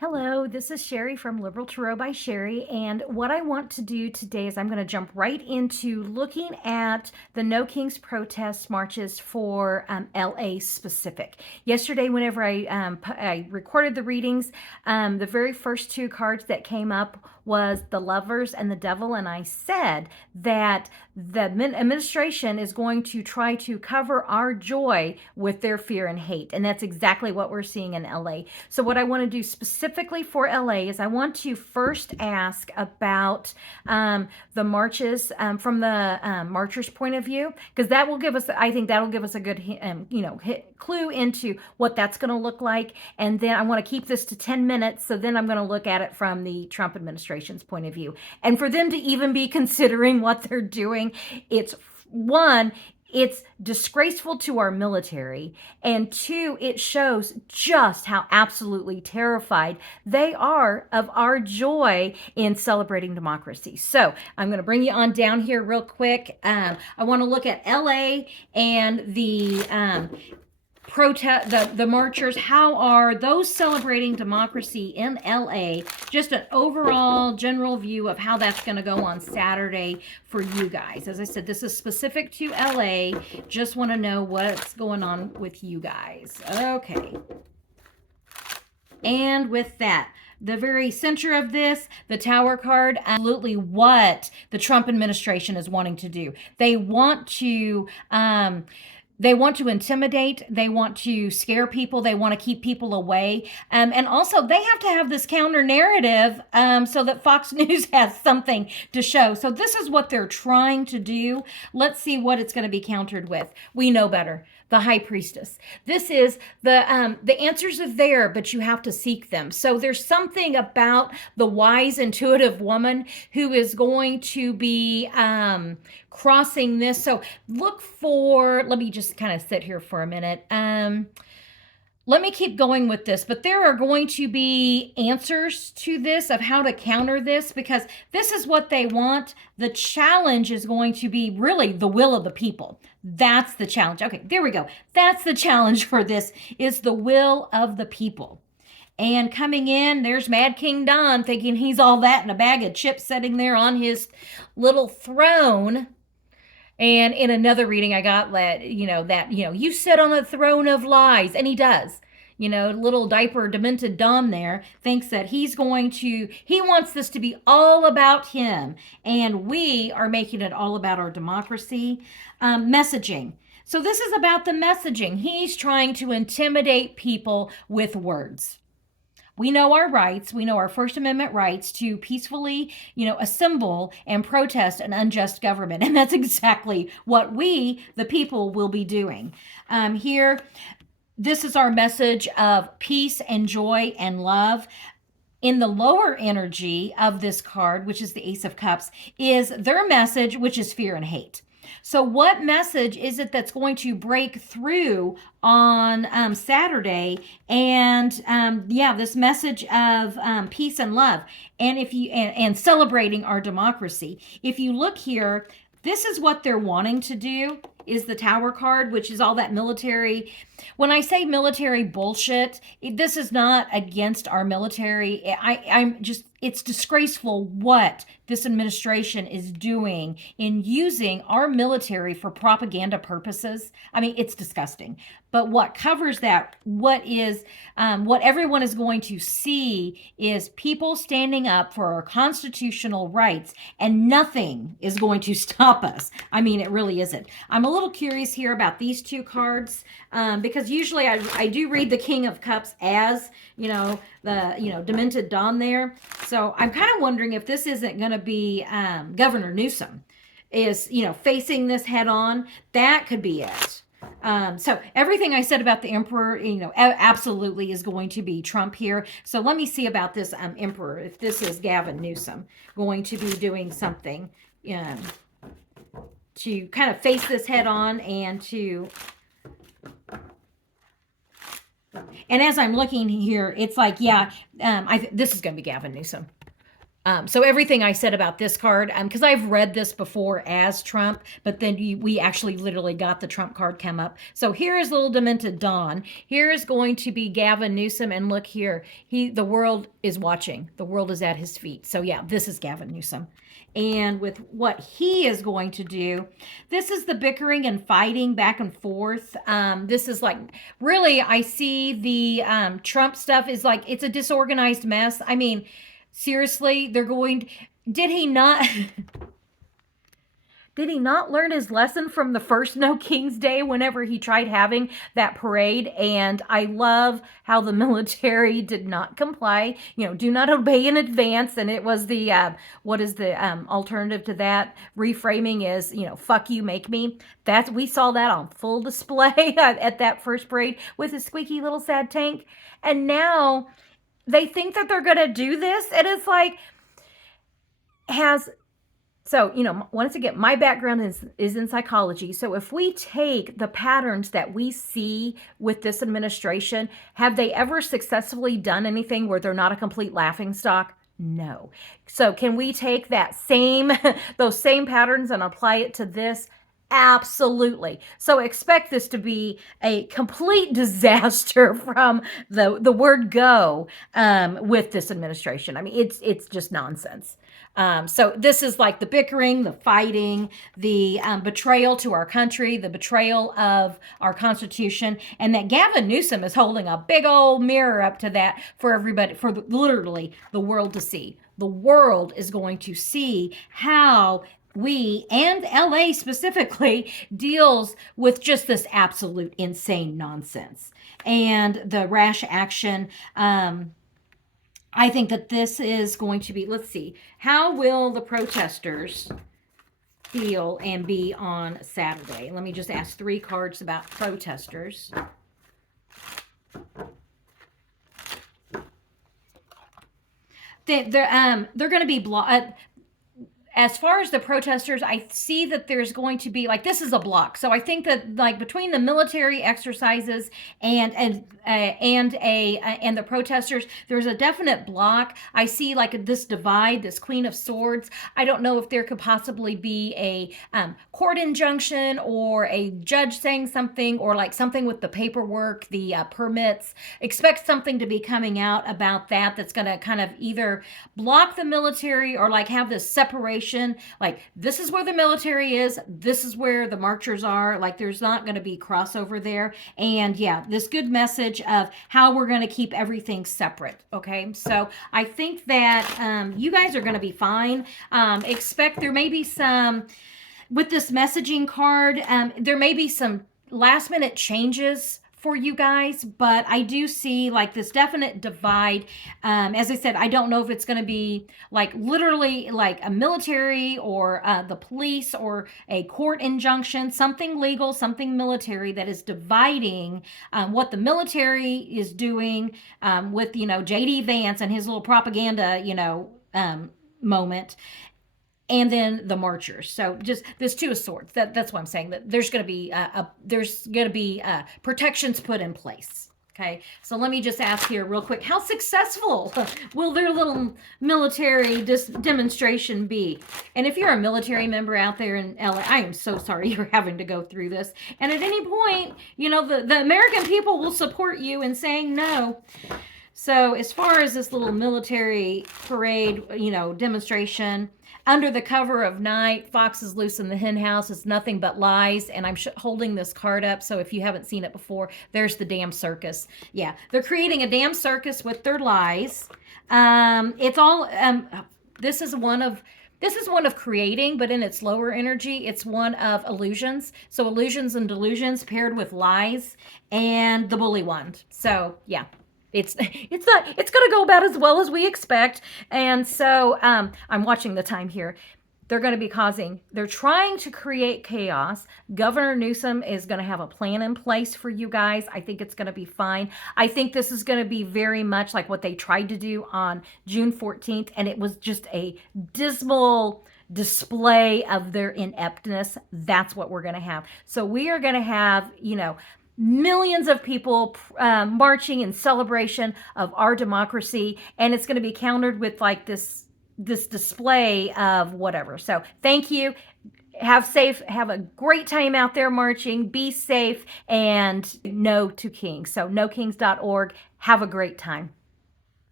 Hello, this is Sherry from Liberal Tarot by Sherry, and what I want to do today is I'm going to jump right into looking at the No Kings protest marches for LA specific. Yesterday, whenever I recorded the readings, the very first two cards that came up was the Lovers and the Devil, and I said that the administration is going to try to cover our joy with their fear and hate, and that's exactly what we're seeing in LA. So what I want to do specifically for LA is I want to first ask about the marches from the marchers' point of view, because that will give us, I think that'll give us a good clue into what that's going to look like. And then I want to keep this to 10 minutes, so then I'm going to look at it from the Trump administration's point of view, and for them to even be considering what they're doing, it's one, it's disgraceful to our military, and two, it shows just how absolutely terrified they are of our joy in celebrating democracy. So I'm going to bring you on down here real quick. I want to look at LA and the protest, the marchers. How are those celebrating democracy in LA? Just an overall general view of how that's going to go on Saturday for you guys. As I said, this is specific to LA. Just want to know what's going on with you guys. Okay. And with that, the very center of this, the Tower card, absolutely what the Trump administration is wanting to do. They want to intimidate. They want to scare people. They want to keep people away. And also, they have to have this counter narrative so that Fox News has something to show. So this is what they're trying to do. Let's see what it's going to be countered with. We know better. The High Priestess. This is the answers are there, but you have to seek them. So there's something about the wise, intuitive woman who is going to be crossing this. So look for, let me just kind of sit here for a minute. Let me keep going with this, but there are going to be answers to this of how to counter this, because this is what they want. The challenge is going to be really the will of the people. That's the challenge. Okay, there we go. That's the challenge for this, is the will of the people. And coming in, there's Mad King Don, thinking he's all that in a bag of chips, sitting there on his little throne. And in another reading, I got that, you sit on a throne of lies. And he does. Little diaper demented Dom there thinks that he wants this to be all about him. And we are making it all about our democracy. Messaging. So this is about the messaging. He's trying to intimidate people with words. We know our rights. We know our First Amendment rights to peacefully, assemble and protest an unjust government. And that's exactly what we, the people, will be doing. Here, this is our message of peace and joy and love. In the lower energy of this card, which is the Ace of Cups, is their message, which is fear and hate. So what message is it that's going to break through on Saturday? And this message of peace and love, and and celebrating our democracy. If you look here, this is what they're wanting to do, is the Tower card, which is all that military. When I say military bullshit, this is not against our military. It's disgraceful what this administration is doing in using our military for propaganda purposes. I mean, it's disgusting. But what covers that, what everyone is going to see, is people standing up for our constitutional rights, and nothing is going to stop us. I mean, it really isn't. I'm a little curious here about these two cards, because usually I do read the King of Cups as, the demented Don there. So I'm kind of wondering if this isn't going to be Governor Newsom is, facing this head on. That could be it. So everything I said about the emperor, absolutely is going to be Trump here. So let me see about this emperor, if this is Gavin Newsom going to be doing something to kind of face this head on, and as I'm looking here, it's like, this is going to be Gavin Newsom. So everything I said about this card, because I've read this before as Trump, but then we actually literally got the Trump card come up. So here is little demented Don. Here is going to be Gavin Newsom, and look here, the world is watching. The world is at his feet. So yeah, this is Gavin Newsom. And with what he is going to do, this is the bickering and fighting back and forth. This is like, really, I see the Trump stuff is like, it's a disorganized mess. I mean, seriously, they're going. Did he not? Did he not learn his lesson from the first No King's Day whenever he tried having that parade? And I love how the military did not comply. You know, do not obey in advance. And it was the, what is the alternative to that? Reframing is, you know, fuck you, make me. We saw that on full display at that first parade with his squeaky little sad tank. And now they think that they're going to do this. And it's like, so, you know, once again, my background is in psychology. So if we take the patterns that we see with this administration, have they ever successfully done anything where they're not a complete laughingstock? No. So can we take those same patterns and apply it to this? Absolutely. So expect this to be a complete disaster from the word go with this administration. I mean, it's just nonsense. So this is like the bickering, the fighting, the betrayal to our country, the betrayal of our Constitution, and that Gavin Newsom is holding a big old mirror up to that for everybody, literally the world to see. The world is going to see how we, and LA specifically, deals with just this absolute insane nonsense and the rash action. I think that this is going to be, let's see, how will the protesters feel and be on Saturday? Let me just ask 3 cards about protesters. They're going to be as far as the protesters, I see that there's going to be, like, this is a block. So I think that, like, between the military exercises and the protesters, there's a definite block. I see, like, this divide, this Queen of Swords. I don't know if there could possibly be a court injunction or a judge saying something, or like something with the paperwork, the permits. Expect something to be coming out about that's going to kind of either block the military or like have this separation. Like, this is where the military is, this is where the marchers are. Like, there's not going to be crossover there. And yeah, this good message of how we're going to keep everything separate. Okay, so I think that you guys are going to be fine. Expect there may be some, with this messaging card, there may be some last minute changes for you guys, but I do see like this definite divide. As I said, I don't know if it's going to be like literally like a military or the police or a court injunction, something legal, something military that is dividing what the military is doing with, you know, J.D. Vance and his little propaganda, you know, moment. And then the marchers. So just this 2 of Swords. That's what I'm saying. That there's going to be protections put in place. Okay. So let me just ask here real quick: how successful will their little military demonstration be? And if you're a military member out there in LA, I am so sorry you're having to go through this. And at any point, you know, the American people will support you in saying no. So as far as this little military parade, you know, demonstration, under the cover of night, Fox is loose in the hen house. It's nothing but lies. And I'm holding this card up. So if you haven't seen it before, there's the damn circus. Yeah, they're creating a damn circus with their lies. It's all, this is one of creating, but in its lower energy, it's one of illusions. So illusions and delusions paired with lies and the bully wand. So yeah. It's going to go about as well as we expect. And so I'm watching the time here. They're trying to create chaos. Governor Newsom is going to have a plan in place for you guys. I think it's going to be fine. I think this is going to be very much like what they tried to do on June 14th. And it was just a dismal display of their ineptness. That's what we're going to have. So we are going to have, you know, millions of people marching in celebration of our democracy, and it's going to be countered with like this this display of whatever. So thank you. Have a great time out there marching. Be safe, and no to kings. So nokings.org. Have a great time.